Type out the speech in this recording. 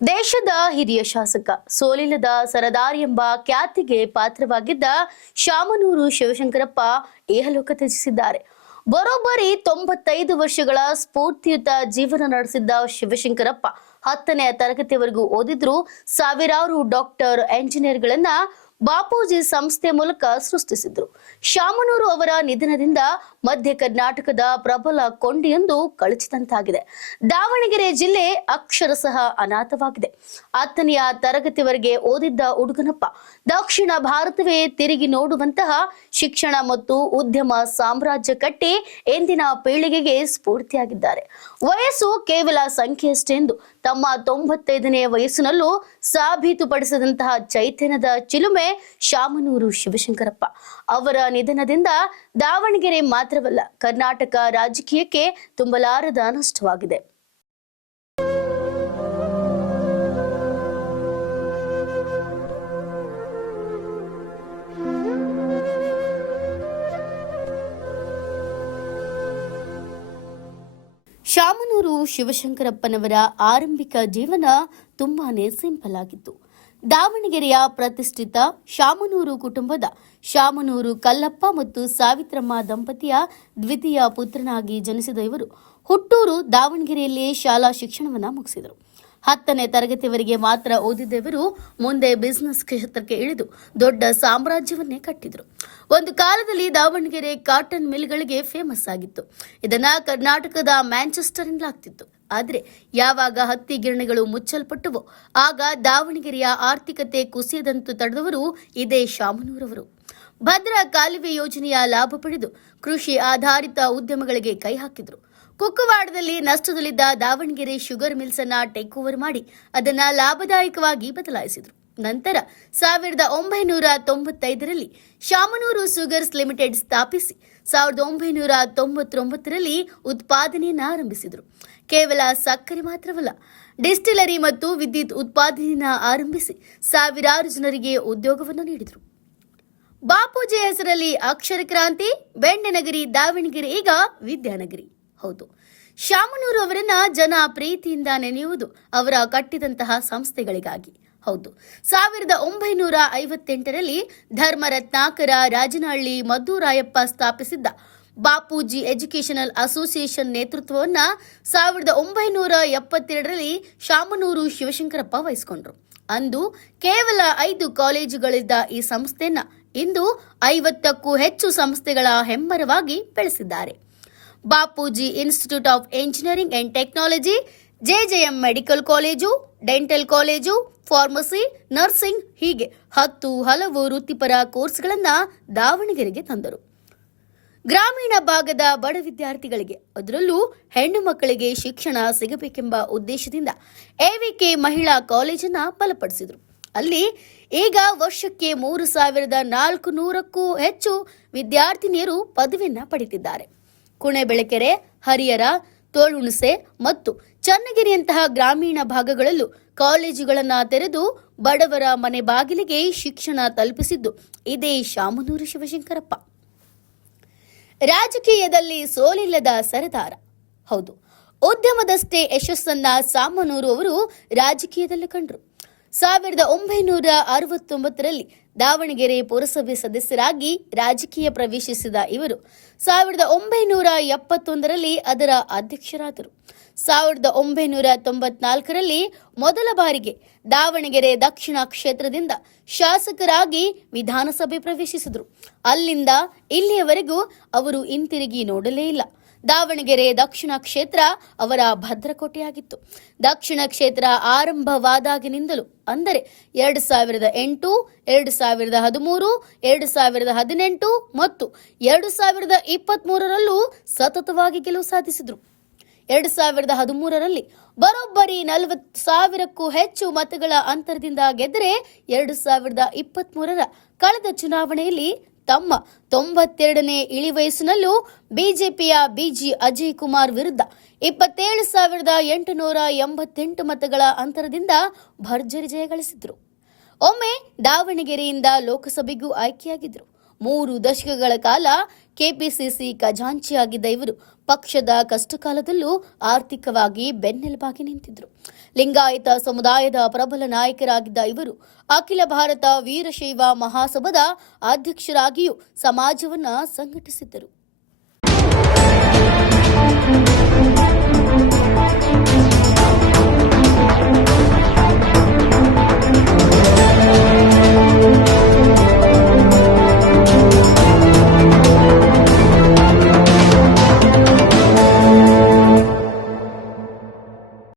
ದೇಶದ ಹಿರಿಯ ಶಾಸಕ ಸೋಲಿಲ್ಲದ ಸರದಾರ್ ಎಂಬ ಖ್ಯಾತಿಗೆ ಪಾತ್ರವಾಗಿದ್ದ ಶಾಮನೂರು ಶಿವಶಂಕರಪ್ಪ ಇಹಲೋಕ ತ್ಯಜಿಸಿದ್ದಾರೆ. ಬರೋಬ್ಬರಿ ತೊಂಬತ್ತೈದು ವರ್ಷಗಳ ಸ್ಫೂರ್ತಿಯುತ ಜೀವನ ನಡೆಸಿದ್ದ ಶಿವಶಂಕರಪ್ಪ ಹತ್ತನೇ ತರಗತಿವರೆಗೂ ಓದಿದ್ರು ಸಾವಿರಾರು ಡಾಕ್ಟರ್, ಎಂಜಿನಿಯರ್ಗಳನ್ನ ಬಾಪೂಜಿ ಸಂಸ್ಥೆ ಮೂಲಕ ಸೃಷ್ಟಿಸಿದ್ರು. ಶಾಮನೂರು ಅವರ ನಿಧನದಿಂದ ಮಧ್ಯ ಕರ್ನಾಟಕದ ಪ್ರಬಲ ಕೊಂಡಿಯೊಂದು ಕಳಚಿದಂತಾಗಿದೆ. ದಾವಣಗೆರೆ ಜಿಲ್ಲೆ ಅಕ್ಷರಶಃ ಅನಾಥವಾಗಿದೆ. ಹತ್ತನೆಯ ತರಗತಿವರೆಗೆ ಓದಿದ್ದ ಹುಡುಗನಪ್ಪ, ದಕ್ಷಿಣ ಭಾರತವೇ ತಿರುಗಿ ನೋಡುವಂತಹ ಶಿಕ್ಷಣ ಮತ್ತು ಉದ್ಯಮ ಸಾಮ್ರಾಜ್ಯ ಕಟ್ಟಿ ಎಂದಿನ ಪೀಳಿಗೆಗೆ ಸ್ಫೂರ್ತಿಯಾಗಿದ್ದಾರೆ. ವಯಸ್ಸು ಕೇವಲ ಸಂಖ್ಯೆಯಷ್ಟೆಂದು ತಮ್ಮ ತೊಂಬತ್ತೈದನೇ ವಯಸ್ಸಿನಲ್ಲೂ ಸಾಬೀತುಪಡಿಸಿದಂತಹ ಚೈತನ್ಯದ ಚಿಲುಮೆ ಶಾಮನೂರು ಶಿವಶಂಕರಪ್ಪ. ಅವರ ನಿಧನದಿಂದ ದಾವಣಗೆರೆ ಮಾತ್ರವಲ್ಲ, ಕರ್ನಾಟಕ ರಾಜಕೀಯಕ್ಕೆ ತುಂಬಲಾರದ ನಷ್ಟವಾಗಿದೆ ಶಾಮನೂರು ಶಿವಶಂಕರಪ್ಪನವರ ಆರಂಭಿಕ ಜೀವನ ತುಂಬಾನೇ ಸಿಂಪಲ್ ಆಗಿತ್ತು. ದಾವಣಗೆರೆಯ ಪ್ರತಿಷ್ಠಿತ ಶಾಮನೂರು ಕುಟುಂಬದ ಶಾಮನೂರು ಕಲ್ಲಪ್ಪ ಮತ್ತು ಸಾವಿತ್ರಮ್ಮ ದಂಪತಿಯ ದ್ವಿತೀಯ ಪುತ್ರನಾಗಿ ಜನಿಸಿದ ಇವರು ಹುಟ್ಟೂರು ದಾವಣಗೆರೆಯಲ್ಲಿಯೇ ಶಾಲಾ ಶಿಕ್ಷಣವನ್ನು ಮುಗಿಸಿದರು. ಹತ್ತನೇ ತರಗತಿವರೆಗೆ ಮಾತ್ರ ಓದಿದ್ದ ಇವರು ಮುಂದೆ ಬಿಸಿನೆಸ್ ಕ್ಷೇತ್ರಕ್ಕೆ ಇಳಿದು ದೊಡ್ಡ ಸಾಮ್ರಾಜ್ಯವನ್ನೇ ಕಟ್ಟಿದರು. ಒಂದು ಕಾಲದಲ್ಲಿ ದಾವಣಗೆರೆ ಕಾಟನ್ ಮಿಲ್ಗಳಿಗೆ ಫೇಮಸ್ ಆಗಿತ್ತು. ಇದನ್ನ ಕರ್ನಾಟಕದ ಮ್ಯಾಂಚೆಸ್ಟರ್ ಎನ್ನಲಾಗ್ತಿತ್ತು ಆದರೆ ಯಾವಾಗ ಹತ್ತಿ ಗಿರಣಿಗಳು ಮುಚ್ಚಲ್ಪಟ್ಟವೋ, ಆಗ ದಾವಣಗೆರೆಯ ಆರ್ಥಿಕತೆ ಕುಸಿಯದಂತು ತಡೆದವರು ಇದೇ ಶಾಮನೂರವರು. ಭದ್ರಾ ಕಾಲುವೆ ಯೋಜನೆಯ ಲಾಭ ಪಡೆದು ಕೃಷಿ ಆಧಾರಿತ ಉದ್ಯಮಗಳಿಗೆ ಕೈ ಹಾಕಿದರು. ಕುಕ್ಕವಾಡದಲ್ಲಿ ನಷ್ಟದಲ್ಲಿದ್ದ ದಾವಣಗೆರೆ ಶುಗರ್ ಮಿಲ್ಸ್ ಅನ್ನ ಟೇಕ್ ಓವರ್ ಮಾಡಿ ಅದನ್ನ ಲಾಭದಾಯಕವಾಗಿ ಬದಲಾಯಿಸಿದರು. ನಂತರ ಸಾವಿರದ ಒಂಬೈನೂರ ತೊಂಬತ್ತೈದರಲ್ಲಿ ಶಾಮನೂರು ಸುಗರ್ಸ್ ಲಿಮಿಟೆಡ್ ಸ್ಥಾಪಿಸಿ, ಸಾವಿರದ ಒಂಬೈನೂರ ತೊಂಬತ್ತೊಂಬತ್ತರಲ್ಲಿ ಉತ್ಪಾದನೆಯನ್ನು ಆರಂಭಿಸಿದರು. ಕೇವಲ ಸಕ್ಕರೆ ಮಾತ್ರವಲ್ಲ, ಡಿಸ್ಟಿಲರಿ ಮತ್ತು ವಿದ್ಯುತ್ ಉತ್ಪಾದನೆಯನ್ನು ಆರಂಭಿಸಿ ಸಾವಿರಾರು ಜನರಿಗೆ ಉದ್ಯೋಗವನ್ನು ನೀಡಿದರು. ಬಾಪೂಜಿ ಹೆಸರಲ್ಲಿ ಅಕ್ಷರ ಕ್ರಾಂತಿ, ಬೆಣ್ಣೆನಗರಿ, ದಾವಣಗೆರೆ, ಈಗ ವಿದ್ಯಾನಗರಿ. ಹೌದು, ಶಾಮನೂರು ಅವರನ್ನ ಜನ ಪ್ರೀತಿಯಿಂದ ನೆನೆಯುವುದು ಅವರ ಕಟ್ಟಿದಂತಹ ಸಂಸ್ಥೆಗಳಿಗಾಗಿ. ಹೌದು, ಸಾವಿರದ ಒಂಬೈನೂರ ಐವತ್ತೆಂಟರಲ್ಲಿ ಧರ್ಮರತ್ನಾಕರ ರಾಜನಹಳ್ಳಿ ಮದ್ದೂರಾಯಪ್ಪ ಸ್ಥಾಪಿಸಿದ್ದ ಬಾಪೂಜಿ ಎಜುಕೇಷನಲ್ ಅಸೋಸಿಯೇಷನ್ ನೇತೃತ್ವವನ್ನು ಸಾವಿರದ ಒಂಬೈನೂರ ಎಪ್ಪತ್ತೆರಡರಲ್ಲಿ ಶಾಮನೂರು ಶಿವಶಂಕರಪ್ಪ ವಹಿಸಿಕೊಂಡ್ರು. ಅಂದು ಕೇವಲ ಐದು ಕಾಲೇಜುಗಳಿದ್ದ ಈ ಸಂಸ್ಥೆಯನ್ನು ಇಂದು ಐವತ್ತಕ್ಕೂ ಹೆಚ್ಚು ಸಂಸ್ಥೆಗಳ ಹೆಮ್ಮರವಾಗಿ ಬೆಳೆಸಿದ್ದಾರೆ. Bapuji institute of engineering and technology JJM medical college dental college pharmacy nursing ಹೀಗೆ ಹತ್ತು ಹಲವು ವೃತ್ತಿಪರ ಕೋರ್ಸ್ಗಳನ್ನು ದಾವಣಗೆರೆಗೆ ತಂದರು. ಗ್ರಾಮೀಣ ಭಾಗದ ಬಡ ವಿದ್ಯಾರ್ಥಿಗಳಿಗೆ, ಅದರಲ್ಲೂ ಹೆಣ್ಣು ಮಕ್ಕಳಿಗೆ ಶಿಕ್ಷಣ ಸಿಗಬೇಕೆಂಬ ಉದ್ದೇಶದಿಂದ ಎವಿಕೆ ಮಹಿಳಾ ಕಾಲೇಜನ್ನು ಬಲಪಡಿಸಿದರು. ಅಲ್ಲಿ ಈಗ ವರ್ಷಕ್ಕೆ ಮೂರು ಸಾವಿರದ ನಾಲ್ಕು ನೂರಕ್ಕೂ ಹೆಚ್ಚು ವಿದ್ಯಾರ್ಥಿನಿಯರು ಪದವಿಯನ್ನ ಪಡೆದಿದ್ದಾರೆ ಕುಣೆಬೆಳಕೆರೆ, ಹರಿಹರ, ತೋಳುಣಸೆ ಮತ್ತು ಚನ್ನಗಿರಿಯಂತಹ ಗ್ರಾಮೀಣ ಭಾಗಗಳಲ್ಲೂ ಕಾಲೇಜುಗಳನ್ನು ತೆರೆದು ಬಡವರ ಮನೆ ಬಾಗಿಲಿಗೆ ಶಿಕ್ಷಣ ತಲುಪಿಸಿದ್ದು ಇದೇ ಶಾಮನೂರು ಶಿವಶಂಕರಪ್ಪ. ರಾಜಕೀಯದಲ್ಲಿ ಸೋಲಿಲ್ಲದ ಸರದಾರ. ಹೌದು ಉದ್ಯಮದಷ್ಟೇ ಯಶಸ್ಸನ್ನ ಸಾಮನೂರು ಅವರು ರಾಜಕೀಯದಲ್ಲಿ ಕಂಡ್ರು. ಸಾವಿರದ ಒಂಬೈನೂರ ಅರವತ್ತೊಂಬತ್ತರಲ್ಲಿ ದಾವಣಗೆರೆ ಪುರಸಭೆ ಸದಸ್ಯರಾಗಿ ರಾಜಕೀಯ ಪ್ರವೇಶಿಸಿದ ಇವರು ಸಾವಿರದ ಒಂಬೈನೂರ ಎಪ್ಪತ್ತೊಂದರಲ್ಲಿ ಅದರ ಅಧ್ಯಕ್ಷರಾದರು. ಸಾವಿರದ ಒಂಬೈನೂರ ತೊಂಬತ್ನಾಲ್ಕರಲ್ಲಿ ಮೊದಲ ಬಾರಿಗೆ ದಾವಣಗೆರೆ ದಕ್ಷಿಣ ಕ್ಷೇತ್ರದಿಂದ ಶಾಸಕರಾಗಿ ವಿಧಾನಸಭೆ ಪ್ರವೇಶಿಸಿದರು. ಅಲ್ಲಿಂದ ಇಲ್ಲಿಯವರೆಗೂ ಅವರು ಹಿಂತಿರುಗಿ ನೋಡಲೇ ಇಲ್ಲ. ದಾವಣಗೆರೆ ದಕ್ಷಿಣ ಕ್ಷೇತ್ರ ಅವರ ಭದ್ರಕೋಟೆಯಾಗಿತ್ತು. ದಕ್ಷಿಣ ಕ್ಷೇತ್ರ ಆರಂಭವಾದಾಗಿನಿಂದಲೂ ಅಂದರೆ ಎರಡು ಸಾವಿರದ ಎಂಟು, ಎರಡು ಸಾವಿರದ ಹದಿಮೂರು, ಎರಡು ಸಾವಿರದ ಹದಿನೆಂಟು ಮತ್ತು ಎರಡು ಸಾವಿರದ ಇಪ್ಪತ್ತ್ಮೂರರಲ್ಲೂ ಸತತವಾಗಿ ಗೆಲುವು ಸಾಧಿಸಿದರು. ಎರಡು ಸಾವಿರದ ಹದಿಮೂರರಲ್ಲಿ ಬರೋಬ್ಬರಿ ನಲವತ್ತು ಸಾವಿರಕ್ಕೂ ಹೆಚ್ಚು ಮತಗಳ ಅಂತರದಿಂದ ಗೆದ್ದರೆ ಎರಡು ಸಾವಿರದ ಇಪ್ಪತ್ತ್ಮೂರರ ಕಳೆದ ಚುನಾವಣೆಯಲ್ಲಿ ತಮ್ಮ ತೊಂಬತ್ತೆರಡನೇ ಇಳಿವಯಸ್ಸಿನಲ್ಲೂ ಬಿಜೆಪಿಯ ಬಿಜಿ ಅಜಯ್ ಕುಮಾರ್ ವಿರುದ್ಧ ಇಪ್ಪತ್ತೇಳು ಸಾವಿರದ ಎಂಟುನೂರ ಎಂಬತ್ತೆಂಟು ಮತಗಳ ಅಂತರದಿಂದ ಭರ್ಜರಿ ಜಯ ಗಳಿಸಿದ್ರು. ಒಮ್ಮೆ ದಾವಣಗೆರೆಯಿಂದ ಲೋಕಸಭೆಗೂ ಆಯ್ಕೆಯಾಗಿದ್ರು. ಮೂರು ದಶಕಗಳ ಕಾಲ ಕೆಪಿಸಿಸಿ ಖಜಾಂಚಿಯಾಗಿದ್ದ ಇವರು ಪಕ್ಷದ ಕಷ್ಟಕಾಲದಲ್ಲೂ ಆರ್ಥಿಕವಾಗಿ ಬೆನ್ನೆಲುಬಾಗಿ ನಿಂತಿದ್ರು. ಲಿಂಗಾಯತ ಸಮುದಾಯದ ಪ್ರಬಲ ನಾಯಕರಾಗಿದ್ದ ಇವರು ಅಖಿಲ ಭಾರತ ವೀರಶೈವ ಮಹಾಸಭಾದ ಅಧ್ಯಕ್ಷರಾಗಿಯೂ ಸಮಾಜವನ್ನ ಸಂಘಟಿಸಿದ್ದರು.